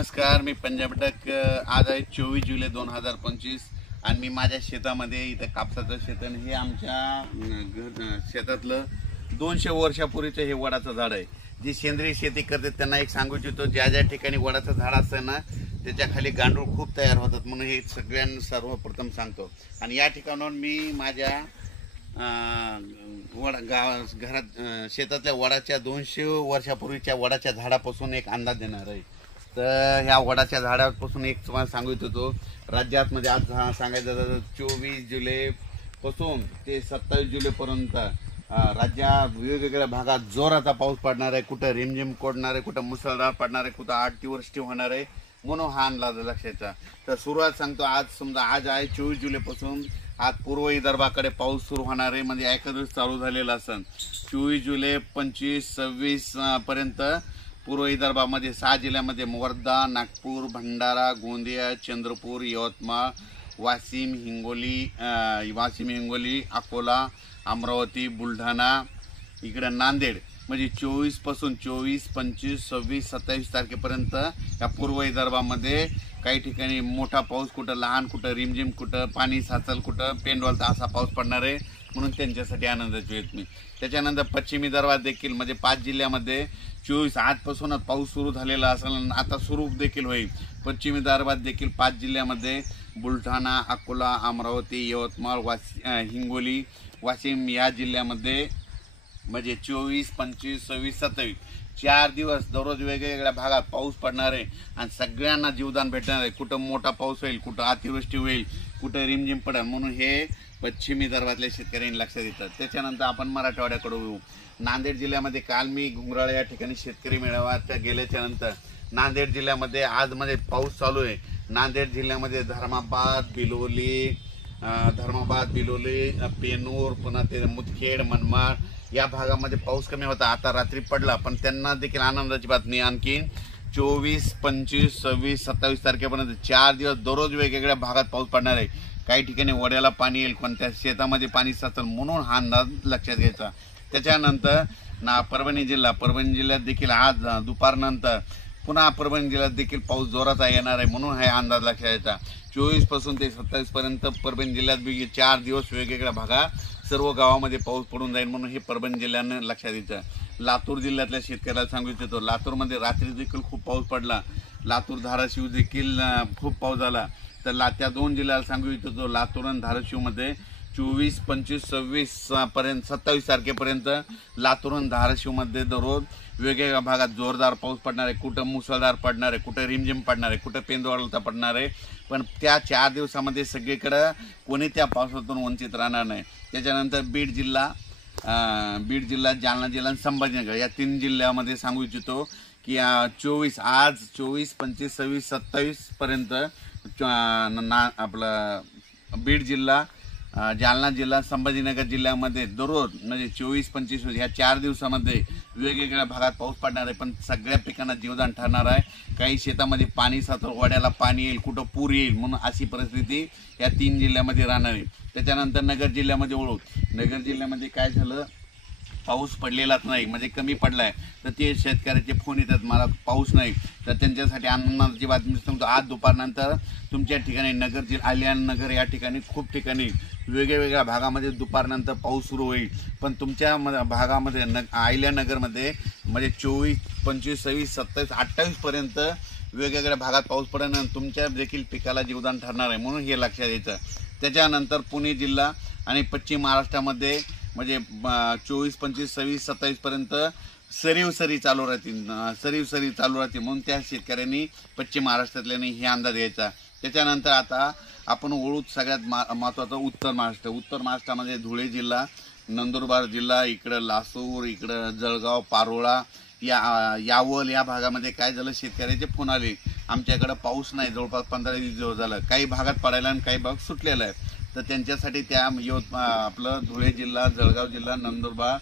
नमस्कार, मी पंजाब डक। आज आहे 24 जुलै 2025 आणि मी माझ्या शेतामध्ये इथं कापसाचं शेत आहे। हे आमच्या शेतातलं 200 वर्षापूर्वीचं हे वडाचं झाड आहे। जे सेंद्रिय शेती करतात त्यांना एक सांगू इच्छितो, ज्या ज्या ठिकाणी वडाचं झाड असतं ना त्याच्या खाली गांडूळ खूप तयार होतात, म्हणून हे सगळ्यांना सर्वप्रथम सांगतो। आणि या ठिकाणाहून मी माझ्या घरात शेतातल्या वडाच्या 200 वर्षापूर्वीच्या वडाच्या झाडापासून एक अंदाज देणार आहे। तर ह्या वडाच्या झाडापासून एक तुम्हाला सांगू इच्छितो, राज्यात मध्ये आज सांगायचं तर 24 जुलै पासून ते 27 जुलैपर्यंत राज्यात वेगवेगळ्या भागात जोराचा पाऊस पडणार आहे। कुठं रिमझिम पडणार आहे, कुठं मुसळधार पडणार आहे, कुठं 8 दिवस होणार आहे, म्हणून हा अंदाज लक्षाचा। तर सुरुवात सांगतो, आज समजा आज आहे 24 जुलैपासून आज पूर्व विदर्भाकडे पाऊस सुरू होणार आहे। म्हणजे एका दिवस चालू झालेला असेल 24 जुलै 25, 26 पर्यंत पूर्व विदर्भामध्ये 6 जिल्ह्यामध्ये वर्धा, नागपूर, भंडारा, गोंदिया, चंद्रपूर, यवतमाळ, वाशिम, हिंगोली, अकोला, अमरावती, बुलढाणा, इकडे नांदेड, म्हणजे 24 पासून 24, 25, 26, 27 तारखेपर्यंत या पूर्व विदर्भामध्ये काही ठिकाणी मोठा पाऊस, कुठं लहान, कुठं रिमझिम, कुठं पाणी साचल, कुठं पेंडवालचा असा पाऊस पडणार आहे, म्हणून त्यांच्यासाठी आनंदाची वेळ मी। त्याच्यानंतर पश्चिम विदर्भात देखील म्हणजे 5 जिल्ह्यामध्ये 24 आजपासूनच पाऊस सुरू झालेला असेल, आता सुरू देखील होईल। पश्चिम विदर्भात देखील 5 जिल्ह्यामध्ये बुलढाणा, अकोला, अमरावती, यवतमाळ, हिंगोली, वाशिम या जिल्ह्यामध्ये म्हणजे 24, 25, 26, 27 4 दिवस दररोज वेगवेगळ्या भागात पाऊस पडणार आहे आणि सगळ्यांना जीवदान भेटणार आहे। कुठं मोठा पाऊस होईल, कुठं अतिवृष्टी होईल, कुठं रिमझिम पडेल, म्हणून हे पश्चिम विदर्भातल्या शेतकऱ्यांनी लक्षात येतात। त्याच्यानंतर आपण मराठवाड्याकडे येऊ। नांदेड जिल्ह्यामध्ये काल मी घुंगराळे या ठिकाणी शेतकरी मेळाव्यात गेल्याच्या नंतर नांदेड जिल्ह्यामध्ये आज मध्ये पाऊस चालू आहे। नांदेड जिल्ह्यामध्ये धर्माबाद, बिलोली, पेनूर, पुन्हा ते मुदखेड, मनमाड या भागामध्ये पाऊस कमी होता, आता रात्री पडला, पण त्यांना देखील आनंदाची बातमी। आणखी 24, 25, 26, 27 तारखेपर्यंत 4 दिवस दररोज वेगवेगळ्या भागात पाऊस पडणार आहे। काही ठिकाणी वड्याला पाणी येईल, कोणत्या शेतामध्ये पाणी साचेल, म्हणून हा अंदाज लक्षात घ्यायचा। त्याच्यानंतर परभणी जिल्ह्यात देखील आज दुपारनंतर पुन्हा परभणी जिल्ह्यात देखील पाऊस जोराचा येणार आहे, म्हणून हा अंदाज लक्षात घ्यायचा। 24 पासून ते 27 पर्यंत परभणी जिल्ह्यात 4 दिवस वेगवेगळ्या भागात सर्व गावामध्ये पाऊस पडून जाईल, म्हणून हे परभणी जिल्ह्याने लक्षात द्यायचं। लातूर जिल्ह्यातल्या शेतकऱ्याला सांगू इच्छितो, लातूरमध्ये रात्री देखील खूप पाऊस पडला, लातूर धाराशिव देखील खूप पाऊस झाला। तर त्या 2 जिल्ह्याला सांगू इच्छितो, लातूर आणि धाराशिवमध्ये 24, 25, 26 पर्यंत 27 तारखेपर्यंत लातूर आणि धाराशिवमध्ये दररोज वेगवेगळ्या भागात जोरदार पाऊस पडणार आहे। कुठं मुसळधार पडणार आहे, कुठं रिमझिम पडणार आहे, कुठं पेंदवाळता पडणार आहे, पण त्या 4 दिवसामध्ये सगळीकडे कोणी त्या पावसातून वंचित राहणार नाही। त्याच्यानंतर बीड जिल्हा, जालना जिल्हा आणि संभाजीनगर या 3 जिल्ह्यामध्ये सांगू इच्छितो की आज 24, 25, 26, 27 पर्यंत आपलं बीड जिल्हा, जालना जिल्हा, संभाजीनगर जिल्ह्यामध्ये दररोज म्हणजे 24, 25 या 4 दिवसामध्ये वेगवेगळ्या भागात पाऊस पडणार आहे, पण सगळ्या पिकांना जीवदान ठरणार आहे। काही शेतामध्ये पाणी साचल, वड्याला पाणी येईल, कुठं पूर येईल, म्हणून अशी परिस्थिती या 3 जिल्ह्यामध्ये राहणार आहे। त्याच्यानंतर नगर जिल्ह्यामध्ये वळू। नगर जिल्ह्यामध्ये काय झालं, पाऊस पडलेलाच नाही, म्हणजे कमी पडलाय, तर ते शेतकऱ्याचे फोन येतात, मला पाऊस नाही, तर त्यांच्यासाठी आनंदाची बातमी सांगतो। आज दुपारनंतर तुमच्या ठिकाणी नगर या ठिकाणी खूप ठिकाणी वेगवेगळ्या भागामध्ये दुपारनंतर पाऊस सुरू होईल, पण तुमच्या भागामध्ये आयल्यानगरमध्ये म्हणजे 24, 25, 26, 27, 28 पर्यंत वेगवेगळ्या भागात पाऊस पडेल आणि तुमच्या देखील पिकाला जीवदान ठरणार आहे, म्हणून हे लक्षात घ्यायचं। त्याच्यानंतर पुणे जिल्हा आणि पश्चिम महाराष्ट्रामध्ये म्हणजे 24, 25, 26, 27 पर्यंत सरी चालू राहतील, म्हणून त्या शेतकऱ्यांनी पश्चिम महाराष्ट्रातल्याने हे अंदाज घ्यायचा। त्याच्यानंतर आता आपण ओळखू सगळ्यात महत्त्वाचं उत्तर महाराष्ट्रामध्ये धुळे जिल्हा, नंदुरबार जिल्हा, इकडं लासूर, इकडं जळगाव, पारोळा, यावल या भागामध्ये काय झालं, शेतकऱ्याचे फोन आले, आमच्याकडे पाऊस नाही, जवळपास 15 दिवस झालं, काही भागात पडायला आणि काही भाग सुटलेला आहे। तर त्यांच्यासाठी त्या आपलं धुळे जिल्हा, जळगाव जिल्हा, नंदुरबार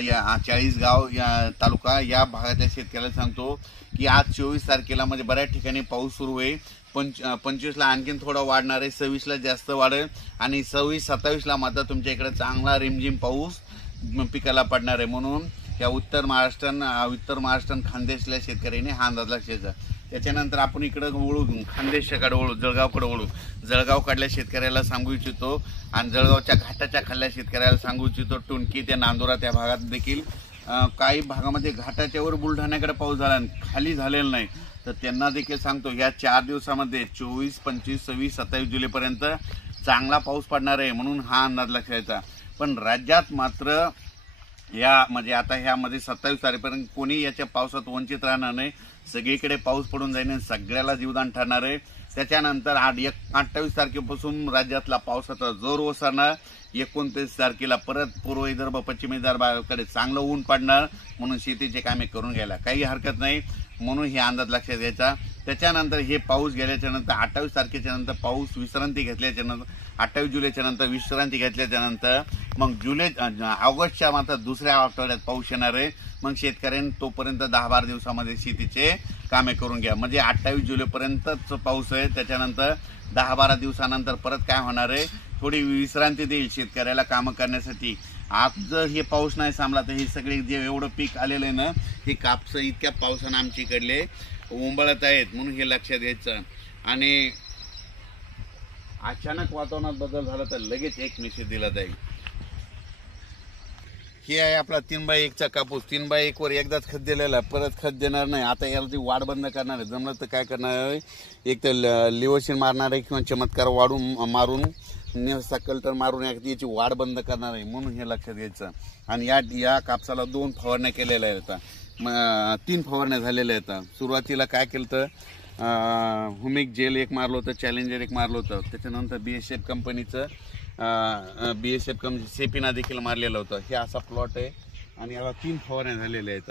या 40गाव या तालुका या भागाच्या शेतकऱ्याला सांगतो की आज 24 तारखेला म्हणजे बऱ्याच ठिकाणी पाऊस सुरू होईल। 25ला आणखीन थोडा वाढणार आहे, 26ला जास्त वाढेल आणि 26, 27ला मात्र तुमच्या इकडे चांगला रिमझिम पाऊस पिकाला पडणार आहे, म्हणून या उत्तर महाराष्ट्र खानदेशल्या शेतकऱ्यांनी हा अंदाज लक्षात घ्यायचा। त्याच्यानंतर आपण इकडं वळू, खानदेशाकडे वळू, जळगावकडे वळू. जळगावकडल्या शेतकऱ्याला सांगू इच्छितो आणि जळगावच्या घाटाच्या खाल्ल्या शेतकऱ्याला सांगू इच्छितो, टुणकी त्या नांदुरा त्या भागात देखील काही भागामध्ये घाटाच्या वर बुलढाण्याकडे पाऊस झाला आणि खाली झालेला नाही. तर त्यांना देखील सांगतो या 4 दिवसामध्ये 24, 25, 26, 27 जुलैपर्यंत चांगला पाऊस पडणार आहे, म्हणून हा अंदाज लक्षायचा. पण राज्यात मात्र या म्हणजे आता ह्यामध्ये 27 तारखेपर्यंत कोणी याच्या पावसात वंचित राहणार नाही. सगळीकडे पाऊस पडून जाईल आणि सगळ्याला जीवदान ठरणार आहे. त्याच्यानंतर 28 तारखेपासून राज्यातला पावसाचा जोर ओसरणार. 29 तारखेला परत पूर्व विदर्भ पश्चिम विदर्भाकडे चांगलं ऊन पडणार, म्हणून शेतीचे कामे करून घ्यायला काही हरकत नाही, म्हणून हे अंदाज लक्षात घ्यायचा. त्याच्यानंतर हे पाऊस गेल्याच्या नंतर 28 तारखेच्या नंतर पाऊस विश्रांती घेतल्याच्या नंतर 28 जुलैच्या नंतर विश्रांती घेतल्याच्या नंतर मग ऑगस्टच्या मात्र दुसऱ्या आठवड्यात पाऊस येणार आहे. मग शेतकऱ्यांनी तोपर्यंत 10-12 दिवसामध्ये शेतीचे कामे करून घ्या. म्हणजे 28 जुलैपर्यंतच पाऊस आहे. त्याच्यानंतर 10-12 दिवसानंतर परत काय होणार आहे, थोडी विश्रांती देईल शेतकऱ्याला कामं करण्यासाठी. आज जर हे पाऊस नाही थांबला तर हे सगळे जे एवढं पीक आलेलं आहे ना, हे कापसं इतक्या पावसानं आमच्या इकडले उंबळत आहेत, म्हणून हे लक्षात घ्यायचं. आणि अचानक वातावरणात बदल झाला तर लगेच एक मेसेज दिला जाईल. हे आहे आपला 3x1 कापूस. 3x1 वर एकदाच खत दिलेला, परत खत देणार नाही. आता याला ती वाढ बंद करणार आहे. जमलं तर काय करणार आहे, एक तर लिवोशिन मारणार आहे किंवा चमत्कार मारून कल्टर मारून याची वाढ बंद करणार आहे, म्हणून हे लक्षात घ्यायचं. आणि या कापसाला 2 फवारण्या केलेल्या आहेत, 3 फवारण्या झालेल्या आहेत. सुरुवातीला काय केलं तर हुमिक जेल एक मारलं होतं, चॅलेंजर एक मारलं होतं. त्याच्यानंतर BSF कंपनीचं BSF सेपिना देखील मारलेलं होतं. हे असा प्लॉट आहे आणि याला 3 फवारण्या झालेल्या आहेत.